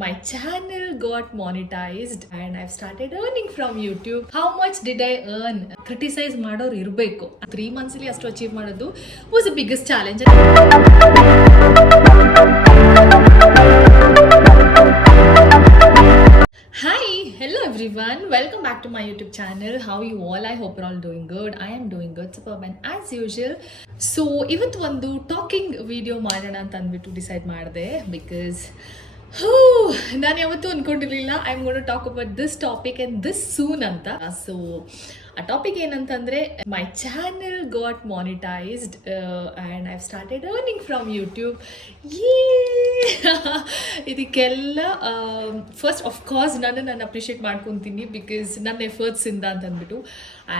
My channel got monetized and I've started earning from YouTube. How much did I earn? Criticize ಮಾಡೋರು ಇರಬೇಕು. 3 months ಅಲ್ಲಿ ಅಷ್ಟು achieve ಮಾಡೋದು was the biggest challenge. Hi, hello everyone. Welcome back to my YouTube channel. How are you all? I hope you're all doing good. I am doing good, superb and as usual. So ಇವತ್ತು ಒಂದು talking video ಮಾಡೋಣ ಅಂತ ಅಂದ್ಬಿಟ್ಟು decide ಮಾಡಿದೆ because ನಾನು ಯಾವತ್ತೂ ಅಂದ್ಕೊಂಡಿರಲಿಲ್ಲ I am gonna talk about this topic and this soon ಅಂತ. ಸೊ ಆ ಟಾಪಿಕ್ ಏನಂತಂದರೆ my channel got monetized and I have started earning from YouTube. ಇದಕ್ಕೆಲ್ಲ ಫಸ್ಟ್ ಆಫ್ಕೋರ್ಸ್ ನಾನು ಅಪ್ರಿಷಿಯೇಟ್ ಮಾಡ್ಕೊತೀನಿ ಬಿಕಾಸ್ ನನ್ನ ಎಫರ್ಟ್ಸಿಂದ ಅಂತ ಅಂದ್ಬಿಟ್ಟು.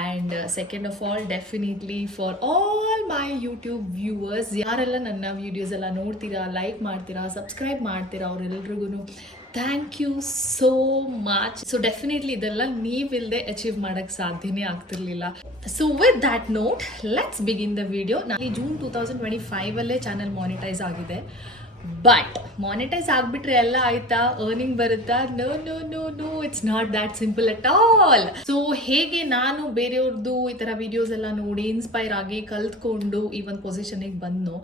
And second of all definitely for all my YouTube viewers, ಯಾರೆಲ್ಲ ನನ್ನ ವೀಡಿಯೋಸ್ ಎಲ್ಲ ನೋಡ್ತೀರಾ, ಲೈಕ್ ಮಾಡ್ತೀರಾ, ಸಬ್ಸ್ಕ್ರೈಬ್ ಮಾಡ್ತೀರಾ, ಅವರೆಲ್ಲರಿಗೂ thank you so much. So definitely ಇದೆಲ್ಲ ನೀವಿಲ್ಲದೆ ಅಚೀವ್ ಮಾಡೋಕ್ಕೆ ಸಾಧ್ಯನೇ ಆಗ್ತಿರ್ಲಿಲ್ಲ. So with that note let's begin the video. ನಾನು ಜೂನ್ 2025 ಚಾನಲ್ ಮಾನಿಟೈಸ್ ಆಗಿದೆ. ಬಟ್ ಮಾನಿಟೈಸ್ ಆಗಿಬಿಟ್ರೆ ಎಲ್ಲ ಆಯ್ತಾ, ಅರ್ನಿಂಗ್ ಬರುತ್ತಾ? No no no no, it's not that simple at all. So ಹೇಗೆ ನಾನು ಬೇರೆಯವ್ರದ್ದು ಈ ಥರ ವಿಡಿಯೋಸ್ ಎಲ್ಲ ನೋಡಿ ಇನ್ಸ್ಪೈರ್ ಆಗಿ ಕಲ್ತ್ಕೊಂಡು ಈ ಒಂದು ಪೊಸಿಷನಿಗೆ ಬಂದನೋ,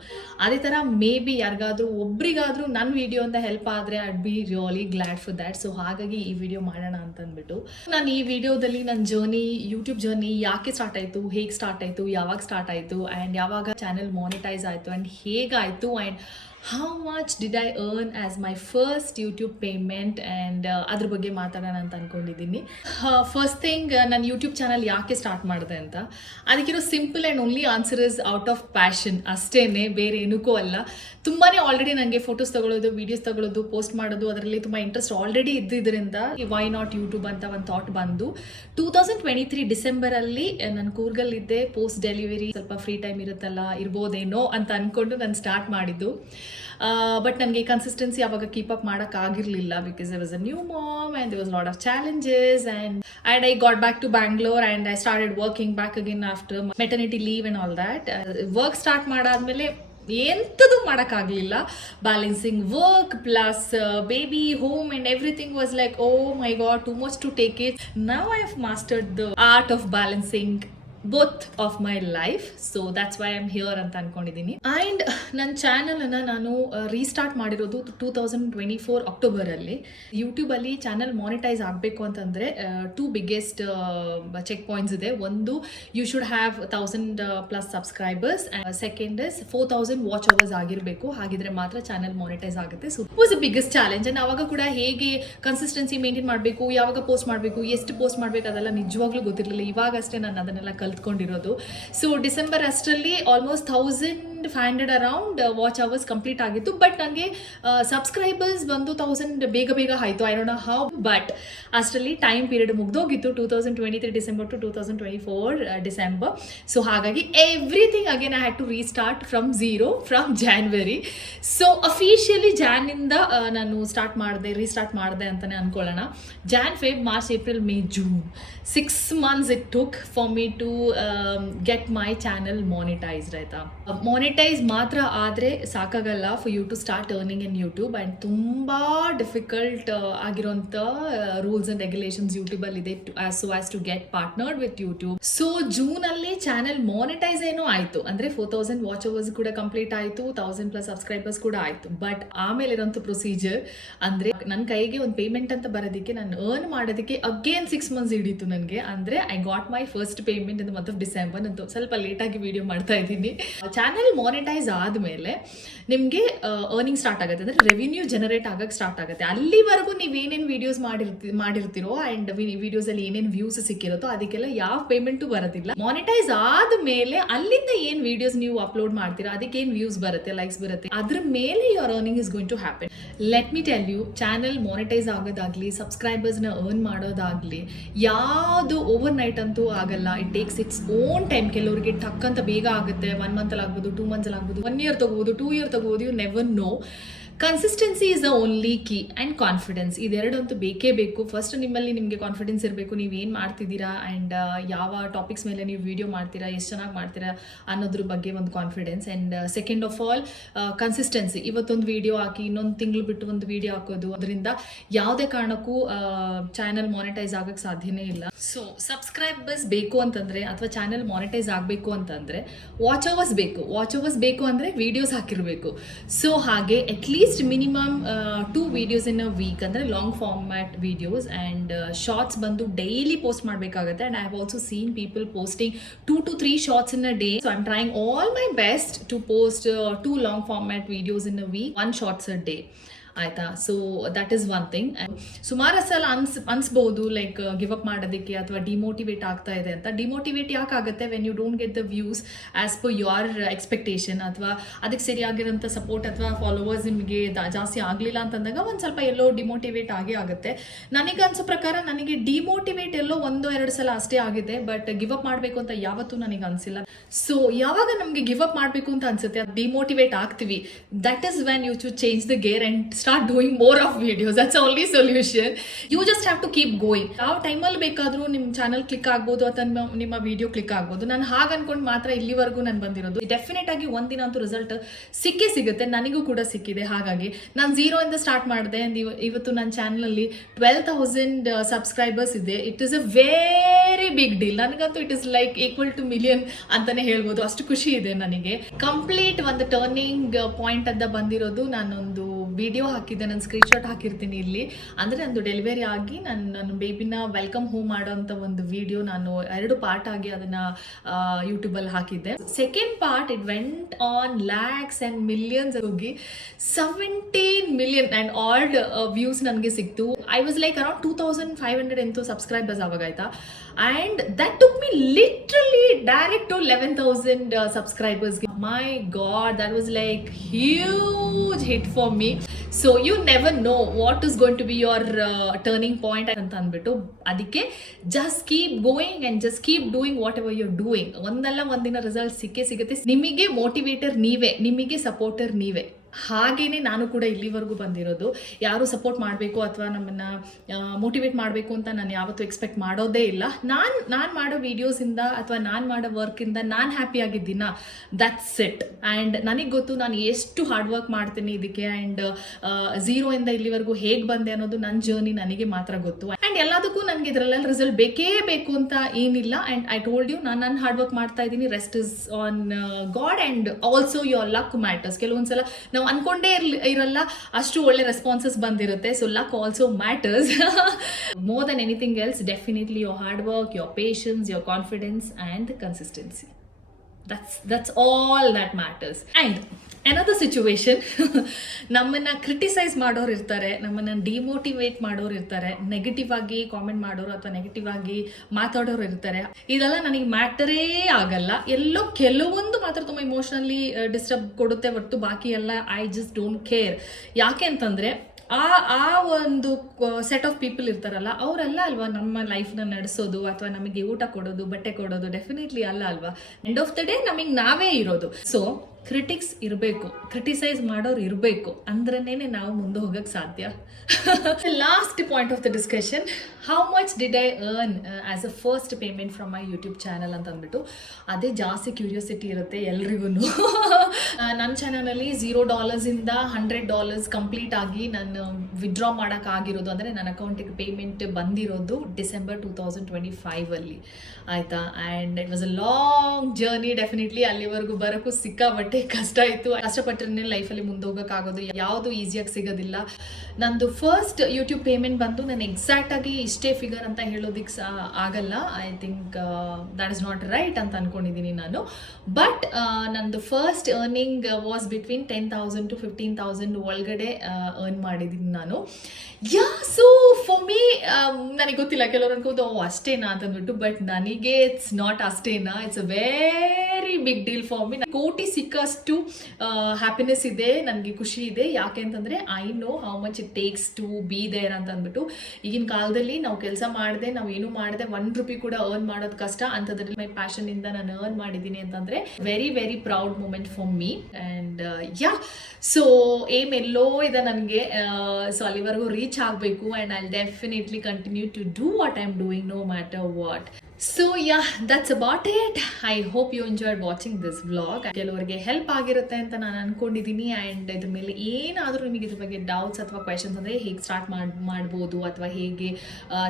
ಅದೇ ಥರ ಮೇ ಬಿ ಯಾರಿಗಾದ್ರೂ ಒಬ್ರಿಗಾದ್ರೂ ನನ್ನ ವಿಡಿಯೋ ಅಂತ ಹೆಲ್ಪ್ ಆದರೆ I'd be really glad for that. So ಹಾಗಾಗಿ ಈ ವಿಡಿಯೋ ಮಾಡೋಣ ಅಂತಂದ್ಬಿಟ್ಟು ನಾನು ಈ ವಿಡಿಯೋದಲ್ಲಿ ನನ್ನ ಜರ್ನಿ, ಯೂಟ್ಯೂಬ್ ಜರ್ನಿ ಯಾಕೆ ಸ್ಟಾರ್ಟ್ ಆಯಿತು, ಹೇಗೆ ಸ್ಟಾರ್ಟ್ ಆಯಿತು, ಯಾವಾಗ ಸ್ಟಾರ್ಟ್ ಆಯಿತು, ಆ್ಯಂಡ್ ಯಾವಾಗ ಚಾನೆಲ್ ಮಾನಿಟೈಸ್ ಆಯಿತು, ಆ್ಯಂಡ್ ಹೇಗಾಯಿತು, and how much did I earn as my first YouTube payment and ಅದ್ರ ಬಗ್ಗೆ ಮಾತಾಡೋಣ ಅಂತ ಅಂದ್ಕೊಂಡಿದ್ದೀನಿ. ಫಸ್ಟ್ ಥಿಂಗ್, ನಾನು ಯೂಟ್ಯೂಬ್ ಚಾನಲ್ ಯಾಕೆ ಸ್ಟಾರ್ಟ್ ಮಾಡಿದೆ ಅಂತ, ಅದಕ್ಕಿರೋ simple and only answer is out of passion ಅಷ್ಟೇ, ಬೇರೆ ಏನಕ್ಕೂ ಅಲ್ಲ. ತುಂಬಾ ಆಲ್ರೆಡಿ ನನಗೆ ಫೋಟೋಸ್ ತಗೊಳ್ಳೋದು, ವೀಡಿಯೋಸ್ ತಗೊಳ್ಳೋದು, ಪೋಸ್ಟ್ ಮಾಡೋದು ಅದರಲ್ಲಿ ತುಂಬ ಇಂಟ್ರೆಸ್ಟ್ ಆಲ್ರೆಡಿ ಇದ್ದಿದ್ದರಿಂದ ವೈ ನಾಟ್ ಯೂಟ್ಯೂಬ್ ಅಂತ ಒಂದು ಥಾಟ್ ಬಂದು 2023 ಡಿಸೆಂಬರಲ್ಲಿ ನಾನು ಕೂರ್ಗಲ್ಲಿದ್ದೆ. ಪೋಸ್ಟ್ ಡೆಲಿವರಿ ಸ್ವಲ್ಪ ಫ್ರೀ ಟೈಮ್ ಇರ್ಬೋದೇನೋ ಅಂತ ಅಂದ್ಕೊಂಡು ನಾನು ಸ್ಟಾರ್ಟ್ ಮಾಡಿದ್ದು. ಬಟ್ ನನಗೆ ಕನ್ಸಿಸ್ಟೆನ್ಸಿ ಅವಾಗ ಕೀಪ್ ಅಪ್ ಮಾಡೋಕ್ಕಾಗಿರಲಿಲ್ಲ because I was a new mom and there was lot of challenges and I got back to Bangalore and I started working back again after maternity leave and all that. Work start ಮಾಡಾದ್ಮೇಲೆ ಎಂಥದ್ದು ಮಾಡೋಕ್ಕಾಗಲಿಲ್ಲ. Balancing work plus baby, home and everything was like oh my God, too much to take it. Now I have mastered the art of balancing both of my life, so that's why I'm here ಅಂತ ಅನ್ಕೊಂಡಿದ್ದೀನಿ. And ನನ್ನ ಚಾನಲನ್ನು ನಾನು restart ಮಾಡಿರೋದು 2024 ಅಕ್ಟೋಬರಲ್ಲಿ. ಯೂಟ್ಯೂಬಲ್ಲಿ channel monetise ಆಗಬೇಕು ಅಂತಂದರೆ 2 biggest check points ಇದೆ. ಒಂದು, you should have 1000+ subscribers, second is 4000 watch hours ಆಗಿರಬೇಕು. ಹಾಗಿದ್ರೆ ಮಾತ್ರ ಚಾನಲ್ ಮಾನಿಟೈಸ್ ಆಗುತ್ತೆ. So was the biggest challenge. And ಆವಾಗ ಕೂಡ ಹೇಗೆ ಕನ್ಸಿಸ್ಟೆನ್ಸಿ ಮೇಂಟೈನ್ ಮಾಡಬೇಕು, ಯಾವಾಗ ಪೋಸ್ಟ್ ಮಾಡಬೇಕು, ಎಷ್ಟು ಪೋಸ್ಟ್ ಮಾಡಬೇಕು, ಅದೆಲ್ಲ ನಿಜವಾಗ್ಲೂ ಗೊತ್ತಿರಲಿಲ್ಲ. ಇವಾಗಷ್ಟೇ ನಾನು ಅದನ್ನೆಲ್ಲ ಕಲ್ತ್ಕೊಂಡಿರೋದು. ಸೊ ಡಿಸೆಂಬರ್ ಅಷ್ಟರಲ್ಲಿ almost 1500 around watch hours complete ಆಗಿತ್ತು. ಬಟ್ ನನಗೆ ಸಬ್ಸ್ಕ್ರೈಬರ್ಸ್ ಬಂದು 1000 ಬೇಗ ಆಯಿತು. I don't know how, but ಅಷ್ಟರಲ್ಲಿ ಟೈಮ್ ಪೀರಿಯಡ್ ಮುಗ್ದೋಗಿತ್ತು. 2023 ಡಿಸೆಂಬರ್ ಟು 2024 ಡಿಸೆಂಬರ್. ಸೊ ಹಾಗಾಗಿ everything again I had to restart from zero from January. So officially ಜಾನಿಂದ ನಾನು ರೀಸ್ಟಾರ್ಟ್ ಮಾಡಿದೆ ಅಂತಲೇ ಅಂದ್ಕೊಳ್ಳೋಣ. Jan, Feb, March, April, May, June 6 months it took for me to get my channel monetized. ಆಯಿತಾ, monetize ಮಾತ್ರ ಆದರೆ ಸಾಕಾಗಲ್ಲ for you to start earning in YouTube. And ತುಂಬ ಡಿಫಿಕಲ್ಟ್ ಆಗಿರೋಂಥ ರೂಲ್ಸ್ ಆ್ಯಂಡ್ ರೆಗ್ಯುಲೇಷನ್ಸ್ ಯೂಟ್ಯೂಬಲ್ಲಿ ಇದೆ so as to get partnered with YouTube. So ಜೂನಲ್ಲಿ channel monetize ಏನೋ ಆಯಿತು, ಅಂದರೆ 4000 ವಾಚ್ ಅವರ್ಸ್ ಕೂಡ ಕಂಪ್ಲೀಟ್ ಆಯಿತು, 1000+ ಸಬ್ಸ್ಕ್ರೈಬರ್ಸ್ ಕೂಡ ಆಯಿತು. ಬಟ್ ಆಮೇಲೆ ಇರೋಂಥ ಪ್ರೊಸೀಜರ್ ಅಂದರೆ ನನ್ನ ಕೈಗೆ ಒಂದು ಪೇಮೆಂಟ್ ಅಂತ ಬರೋದಕ್ಕೆ, ನಾನು ಅರ್ನ್ ಮಾಡೋದಕ್ಕೆ ಅಗೇನ್ 6 months ಹಿಡಿತು ನನಗೆ. ಅಂದರೆ I got my first payment in the month of December. ನಾನು ಸ್ವಲ್ಪ ಲೇಟಾಗಿ ವಿಡಿಯೋ ಮಾಡ್ತಾ ಇದ್ದೀನಿ. ಚಾನಲ್ ಮಾನಿಟೈಸ್ ಆದಮೇಲೆ ನಿಮಗೆ ಅರ್ನಿಂಗ್ ಸ್ಟಾರ್ಟ್ ಆಗುತ್ತೆ, ಅಂದರೆ ರೆವಿನ್ಯೂ ಜನರೇಟ್ ಆಗೋಕ್ಕೆ ಸ್ಟಾರ್ಟ್ ಆಗುತ್ತೆ. ಅಲ್ಲಿವರೆಗೂ ನೀವು ಏನೇನು ವೀಡಿಯೋಸ್ ಮಾಡಿರ್ತೀರೋ ಆ್ಯಂಡ್ ವೀಡಿಯೋಸಲ್ಲಿ ಏನೇನು ವ್ಯೂಸ್ ಸಿಕ್ಕಿರುತ್ತೋ ಅದಕ್ಕೆಲ್ಲ ಯಾವ ಪೇಮೆಂಟು ಬರೋದಿಲ್ಲ. ಮಾನಿಟೈಸ್ ಆದಮೇಲೆ ಅಲ್ಲಿಂದ ಏನು ವೀಡಿಯೋಸ್ ನೀವು ಅಪ್ಲೋಡ್ ಮಾಡ್ತೀರಾ, ಅದಕ್ಕೆ ಏನು ವ್ಯೂಸ್ ಬರುತ್ತೆ, ಲೈಕ್ಸ್ ಬರುತ್ತೆ, ಅದ್ರ ಮೇಲೆ your earning is going to happen. Let me tell you, channel monetize ಆಗೋದಾಗಲಿ, ಸಬ್ಸ್ಕ್ರೈಬರ್ಸ್ನ ಅರ್ನ್ ಮಾಡೋದಾಗಲಿ ಯಾವುದು ಓವರ್ ನೈಟ್ ಅಂತೂ ಆಗಲ್ಲ. It takes its own time. ಕೆಲವರಿಗೆ ಟಕ್ ಅಂತ ಬೇಗ ಆಗುತ್ತೆ, 1 month ಆಗ್ಬೋದು, 2 months ಆಗ್ಬೋದು, 1 year ತಗೋಬೋದು, 2 year ತಗೋಬೋದು, you never know. Consistency is the only key and confidence, ಇದೆರಡಂತೂ ಬೇಕೇ ಬೇಕು. ಫಸ್ಟ್ ನಿಮಗೆ ಕಾನ್ಫಿಡೆನ್ಸ್ ಇರಬೇಕು, ನೀವೇನು ಮಾಡ್ತಿದ್ದೀರಾ ಆ್ಯಂಡ್ ಯಾವ ಟಾಪಿಕ್ಸ್ ಮೇಲೆ ನೀವು ವಿಡಿಯೋ ಮಾಡ್ತೀರಾ, ಎಷ್ಟು ಚೆನ್ನಾಗಿ ಮಾಡ್ತೀರಾ ಅನ್ನೋದ್ರ ಬಗ್ಗೆ ಒಂದು confidence. And second of all consistency. ಇವತ್ತೊಂದು ವಿಡಿಯೋ ಹಾಕಿ ಇನ್ನೊಂದು ತಿಂಗಳು ಬಿಟ್ಟು ಒಂದು ವಿಡಿಯೋ ಹಾಕೋದು, ಅದರಿಂದ ಯಾವುದೇ ಕಾರಣಕ್ಕೂ ಚಾನಲ್ ಮಾನಿಟೈಸ್ ಆಗೋಕ್ಕೆ ಸಾಧ್ಯನೇ ಇಲ್ಲ. ಸೊ ಸಬ್ಸ್ಕ್ರೈಬರ್ಸ್ ಬೇಕು ಅಂತಂದರೆ ಅಥವಾ ಚಾನಲ್ ಮಾನಿಟೈಸ್ ಆಗಬೇಕು ಅಂತಂದರೆ ವಾಚ್ ಅವರ್ಸ್ ಬೇಕು ಅಂದರೆ ವಿಡಿಯೋಸ್ ಹಾಕಿರಬೇಕು. ಸೊ ಹಾಗೆ at least minimum 2 videos in a week, ಅಂದರೆ long format videos and shorts ಬಂದು ಡೈಲಿ ಪೋಸ್ಟ್ ಮಾಡಬೇಕಾಗುತ್ತೆ. And I have also seen people posting 2 to 3 shorts in a day. So I am trying all my best to post 2 long format videos in a week, 1 shorts a day. ಆಯಿತಾ? So that is one thing. ಸುಮಾರು ಸಲ ಅನ್ಸ್ಬೋದು like give up ಮಾಡೋದಕ್ಕೆ ಅಥವಾ demotivate ಆಗ್ತಾ ಇದೆ ಅಂತ. Demotivate ಯಾಕೆ ಆಗುತ್ತೆ? When you don't get the views as per your expectation, ಅಥವಾ ಅದಕ್ಕೆ ಸರಿಯಾಗಿರೋಂಥ ಸಪೋರ್ಟ್ ಅಥವಾ ಫಾಲೋವರ್ಸ್ ನಿಮಗೆ ಜಾಸ್ತಿ ಆಗಲಿಲ್ಲ ಅಂತಂದಾಗ ಒಂದು ಸ್ವಲ್ಪ ಎಲ್ಲೋ ಡಿಮೋಟಿವೇಟ್ ಆಗೇ ಆಗುತ್ತೆ. ನನಗೆ ಅನ್ಸೋ ಪ್ರಕಾರ ನನಗೆ ಡಿಮೋಟಿವೇಟ್ ಎಲ್ಲೋ 1-2 ಸಲ ಅಷ್ಟೇ ಆಗಿದೆ, ಬಟ್ ಗಿವ್ ಅಪ್ ಮಾಡಬೇಕು ಅಂತ ಯಾವತ್ತೂ ನನಗೆ ಅನಿಸಿಲ್ಲ. ಸೊ ಯಾವಾಗ ನಮಗೆ ಗಿವ್ ಅಪ್ ಮಾಡಬೇಕು ಅಂತ ಅನ್ಸುತ್ತೆ, ಡಿಮೋಟಿವೇಟ್ ಆಗ್ತೀವಿ, that is when you to change the gear and start doing more of videos. That's the only solution. You just have to keep going. ಯಾವ ಟೈಮಲ್ಲಿ ಬೇಕಾದರೂ ನಿಮ್ಮ ಚಾನಲ್ ಕ್ಲಿಕ್ ಆಗ್ಬೋದು ಅಥವಾ ನಿಮ್ಮ ವಿಡಿಯೋ ಕ್ಲಿಕ್ ಆಗ್ಬೋದು. ನಾನು ಹಾಗೆ ಅನ್ಕೊಂಡು ಮಾತ್ರ ಇಲ್ಲಿವರೆಗೂ ನಾನು ಬಂದಿರೋದು. ಡೆಫಿನೆಟ್ ಆಗಿ ಒಂದಿನ ಅಂತೂ ರಿಸಲ್ಟ್ ಸಿಗುತ್ತೆ. ನನಗೂ ಕೂಡ ಸಿಕ್ಕಿದೆ. ಹಾಗಾಗಿ ನಾನು 0 ಇಂದ ಸ್ಟಾರ್ಟ್ ಮಾಡಿದೆ. ಇವತ್ತು ನನ್ನ ಚಾನಲಲ್ಲಿ 12,000 ಸಬ್ಸ್ಕ್ರೈಬರ್ಸ್ ಇದೆ. It is a very big deal. ನನಗಂತೂ it is like equal to million ಅಂತಾನೆ ಹೇಳ್ಬೋದು. ಅಷ್ಟು ಖುಷಿ ಇದೆ ನನಗೆ. ಕಂಪ್ಲೀಟ್ ಒಂದು ಟರ್ನಿಂಗ್ ಪಾಯಿಂಟ್ ಅಂತ ಬಂದಿರೋದು, ನಾನೊಂದು ವಿಡಿಯೋ ಹಾಕಿದ್ದೆ, ನಾನು ಸ್ಕ್ರೀನ್ಶಾಟ್ ಹಾಕಿರ್ತೀನಿ ಇಲ್ಲಿ. ಅಂದರೆ ನಂದು ಡೆಲಿವರಿ ಆಗಿ ನನ್ನ ಬೇಬಿನ ವೆಲ್ಕಮ್ ಹೋಮ್ ಮಾಡೋಂಥ ಒಂದು ವಿಡಿಯೋ ನಾನು 2 ಪಾರ್ಟ್ ಆಗಿ ಅದನ್ನು ಯೂಟ್ಯೂಬಲ್ಲಿ ಹಾಕಿದ್ದೆ. Second part it went on lakhs and millions, ಹೋಗಿ 17 million ಆ್ಯಂಡ್ ಆಲ್ಡ್ ವ್ಯೂಸ್ ನನಗೆ ಸಿಕ್ತು. ಐ ವಾಸ್ ಲೈಕ್ ಅರೌಂಡ್ 2,500 ಎಂತೂ ಸಬ್ಸ್ಕ್ರೈಬರ್ಸ್ ಆವಾಗಾಯ್ತಾ. And that took me literally direct to 11,000 subscribers. My God, that was like huge hit for me. So you never know what is going to be your turning point ಅಂತ ಅಂದ್ಬಿಟ್ಟು, ಅದಕ್ಕೆ just keep going and just keep doing what ever you doing. ಒಂದಲ್ಲ ಒಂದಿನ result ಸಿಗುತ್ತೆ. ನಿಮಗೆ motivator ನೀವೇ, ನಿಮಗೆ supporter ನೀವೇ. ಹಾಗೇನೆ ನಾನು ಕೂಡ ಇಲ್ಲಿವರೆಗೂ ಬಂದಿರೋದು. ಯಾರು ಸಪೋರ್ಟ್ ಮಾಡಬೇಕು ಅಥವಾ ನಮ್ಮನ್ನು ಮೋಟಿವೇಟ್ ಮಾಡಬೇಕು ಅಂತ ನಾನು ಯಾವತ್ತೂ ಎಕ್ಸ್ಪೆಕ್ಟ್ ಮಾಡೋದೇ ಇಲ್ಲ. ನಾನು ಮಾಡೋ ವೀಡಿಯೋಸಿಂದ ಅಥವಾ ನಾನು ಮಾಡೋ ವರ್ಕಿಂದ ನಾನು ಹ್ಯಾಪಿ ಆಗಿದ್ದೀನ, ದಟ್ಸ್ ಇಟ್. ಆ್ಯಂಡ್ ನನಗೆ ಗೊತ್ತು ನಾನು ಎಷ್ಟು ಹಾರ್ಡ್ ವರ್ಕ್ ಮಾಡ್ತೀನಿ ಇದಕ್ಕೆ. ಆ್ಯಂಡ್ 0 ಇಂದ ಇಲ್ಲಿವರೆಗೂ ಹೇಗೆ ಬಂದೆ ಅನ್ನೋದು ನನ್ನ ಜರ್ನಿ ನನಗೆ ಮಾತ್ರ ಗೊತ್ತು. ಆ್ಯಂಡ್ ಎಲ್ಲದಕ್ಕೂ ನನಗೆ ಇದರಲ್ಲೆಲ್ಲ ರಿಸಲ್ಟ್ ಬೇಕೇ ಬೇಕು ಅಂತ ಏನಿಲ್ಲ. ಆ್ಯಂಡ್ ಐ ಟೋಲ್ಡ್ ಯು, ನಾನು ಹಾರ್ಡ್ ವರ್ಕ್ ಮಾಡ್ತಾ ಇದ್ದೀನಿ. Rest is on god and also your luck matters. ಕೆಲವೊಂದ್ಸಲ ನಾವು ಅನ್ಕೊಂಡೇ ಇರಲ್ಲ, ಅಷ್ಟು ಒಳ್ಳೆ ರೆಸ್ಪಾನ್ಸಸ್ ಬಂದಿರುತ್ತೆ. So luck also matters more than anything else. Definitely your hard work, your patience, your confidence and consistency. That's all that matters. And another situation, ನಮ್ಮನ್ನು criticise ಮಾಡೋರು ಇರ್ತಾರೆ, ನಮ್ಮನ್ನು ಡಿಮೋಟಿವೇಟ್ ಮಾಡೋರು ಇರ್ತಾರೆ, ನೆಗೆಟಿವ್ ಆಗಿ ಕಾಮೆಂಟ್ ಮಾಡೋರು ಅಥವಾ ನೆಗೆಟಿವ್ ಆಗಿ ಮಾತಾಡೋರು ಇರ್ತಾರೆ. ಇದೆಲ್ಲ ನನಗೆ ಮ್ಯಾಟರೇ ಆಗಲ್ಲ. ಎಲ್ಲೋ ಕೆಲವೊಂದು ಮಾತ್ರ ತುಂಬ ಇಮೋಷ್ನಲಿ ಡಿಸ್ಟರ್ಬ್ ಕೊಡುತ್ತೆ ಹೊರತು ಬಾಕಿ ಎಲ್ಲ ಐ ಜಸ್ಟ್ ಡೋಂಟ್ ಕೇರ್. ಯಾಕೆ ಅಂತಂದರೆ ಆ ಒಂದು ಸೆಟ್ ಆಫ್ ಪೀಪಲ್ ಇರ್ತಾರಲ್ಲ, ಅವರೆಲ್ಲ ಅಲ್ವಾ ನಮ್ಮ ಲೈಫ್ನ ನಡೆಸೋದು ಅಥವಾ ನಮಗೆ ಊಟ ಕೊಡೋದು, ಬಟ್ಟೆ ಕೊಡೋದು. ಡೆಫಿನೆಟ್ಲಿ ಅಲ್ಲ ಅಲ್ವಾ. ಎಂಡ್ ಆಫ್ ದ ಡೇ ನಮಗೆ ನಾವೇ ಇರೋದು. ಸೊ ಕ್ರಿಟಿಕ್ಸ್ ಇರಬೇಕು, ಕ್ರಿಟಿಸೈಸ್ ಮಾಡೋರು ಇರಬೇಕು, ಅಂದ್ರೇ ನಾವು ಮುಂದೆ ಹೋಗೋಕ್ಕೆ ಸಾಧ್ಯ. Last point of the discussion, how much did I earn as a first payment from my YouTube channel ಅಂತ ಅಂದ್ಬಿಟ್ಟು ಅದೇ ಜಾಸ್ತಿ ಕ್ಯೂರಿಯಾಸಿಟಿ ಇರುತ್ತೆ ಎಲ್ರಿಗೂ. ನನ್ನ ಚಾನಲಲ್ಲಿ $0 $100 ಕಂಪ್ಲೀಟ್ ಆಗಿ ನಾನು ವಿಡ್ರಾ ಮಾಡೋಕ್ಕಾಗಿರೋದು, ಅಂದರೆ ನನ್ನ ಅಕೌಂಟಿಗೆ ಪೇಮೆಂಟ್ ಬಂದಿರೋದು ಡಿಸೆಂಬರ್ 2025 ಆಯಿತಾ. And it was a long journey. Definitely ಅಲ್ಲಿವರೆಗೂ ಬರೋಕ್ಕೂ ಸಿಕ್ಕಾಬಟ್ಟೆ ಕಷ್ಟ ಇತ್ತು. ಕಷ್ಟಪಟ್ಟರೆ ಲೈಫಲ್ಲಿ ಮುಂದೆ ಹೋಗೋಕ್ಕಾಗೋದು, ಯಾವುದು ಈಸಿಯಾಗಿ ಸಿಗೋದಿಲ್ಲ. ನಂದು ಫಸ್ಟ್ ಯೂಟ್ಯೂಬ್ ಪೇಮೆಂಟ್ ಬಂದು ನಾನು ಎಕ್ಸಾಕ್ಟಾಗಿ ಇಷ್ಟೇ ಫಿಗರ್ ಅಂತ ಹೇಳೋದಕ್ಕೆ ಆಗಲ್ಲ. I think that is not right ಅಂತ ಅಂದ್ಕೊಂಡಿದ್ದೀನಿ ನಾನು. ಬಟ್ ನಂದು first earning was between 10,000 to 15,000 ಒಳಗಡೆ ಅರ್ನ್ ಮಾಡಿದ್ದೀನಿ ನಾನು. ಸೊ ಫಾರ್ ಮೀ, ನನಗೆ ಗೊತ್ತಿಲ್ಲ, ಕೆಲವರು ಅನ್ಕೋದು ಅಷ್ಟೇನಾ ಅಂತಂದ್ಬಿಟ್ಟು. ಬಟ್ ನನಗೆ ಇಟ್ಸ್ ನಾಟ್ ಅಷ್ಟೇನಾ, it's a very big deal for me. Crore ಸಿಕ್ಕಷ್ಟು ಹ್ಯಾಪಿನೆಸ್ ಇದೆ, ನನಗೆ ಖುಷಿ ಇದೆ. ಯಾಕೆ ಅಂತಂದರೆ I know how much it takes to be there ಅಂತ ಅಂದ್ಬಿಟ್ಟು. ಈಗಿನ ಕಾಲದಲ್ಲಿ ನಾವು ಕೆಲಸ ಮಾಡದೆ, ನಾವು ಏನು ಮಾಡದೆ ₹1 ಕೂಡ ಅರ್ನ್ ಮಾಡೋದು ಕಷ್ಟ. ಅಂಥದ್ರಲ್ಲಿ ಮೈ ಪ್ಯಾಷನಿಂದ ನಾನು ಅರ್ನ್ ಮಾಡಿದ್ದೀನಿ ಅಂತಂದರೆ very very proud moment for me. And yeah, so aim ಎಲ್ಲೋ ಇದೆ ನನಗೆ. ಸೊ ಅಲ್ಲಿವರೆಗೂ ರೀಚ್ ಆಗಬೇಕು. And I definitely continue to do what I am doing no matter what. So yeah, that's about it. I hope you enjoyed watching this vlog. ಕೆಲವರಿಗೆ help ಆಗಿರುತ್ತೆ ಅಂತ ನಾನು ಅನ್ಕೊಂಡಿದ್ದೀನಿ. ಆ್ಯಂಡ್ ಇದ್ರ ಮೇಲೆ ಏನಾದರೂ ನಿಮಗೆ ಇದ್ರ ಬಗ್ಗೆ ಡೌಟ್ಸ್ ಅಥವಾ ಕ್ವೆಶನ್ಸ್ ಅಂದರೆ ಹೇಗೆ ಸ್ಟಾರ್ಟ್ ಮಾಡ್ಬೋದು, ಅಥವಾ ಹೇಗೆ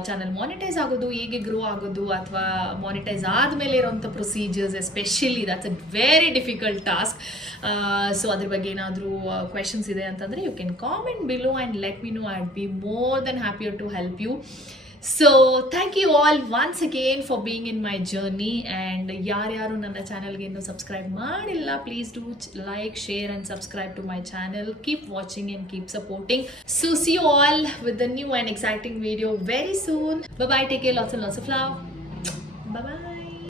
ಚಾನಲ್ ಮಾನಿಟೈಸ್ ಆಗೋದು, ಹೇಗೆ ಗ್ರೋ ಆಗೋದು, ಅಥವಾ ಮಾನಿಟೈಸ್ ಆದಮೇಲೆ ಇರೋಂಥ procedures, especially that's a very difficult task. So ಅದ್ರ ಬಗ್ಗೆ ಏನಾದರೂ ಕ್ವೆಶನ್ಸ್ ಇದೆ ಅಂತಂದರೆ you can comment below and let me know. I would be more than happier to help you. So thank you all once again for being in my journey. And ಯಾರ್ಯಾರು ನನ್ನ ಚಾನಲ್ಗೆ ಇನ್ನೂ subscribe ಮಾಡಿಲ್ಲ, please do like, share and subscribe to my channel. Keep watching and keep supporting. So see you all with the new and exciting video very soon. Bye bye, take care, lots and lots of love. Bye bye.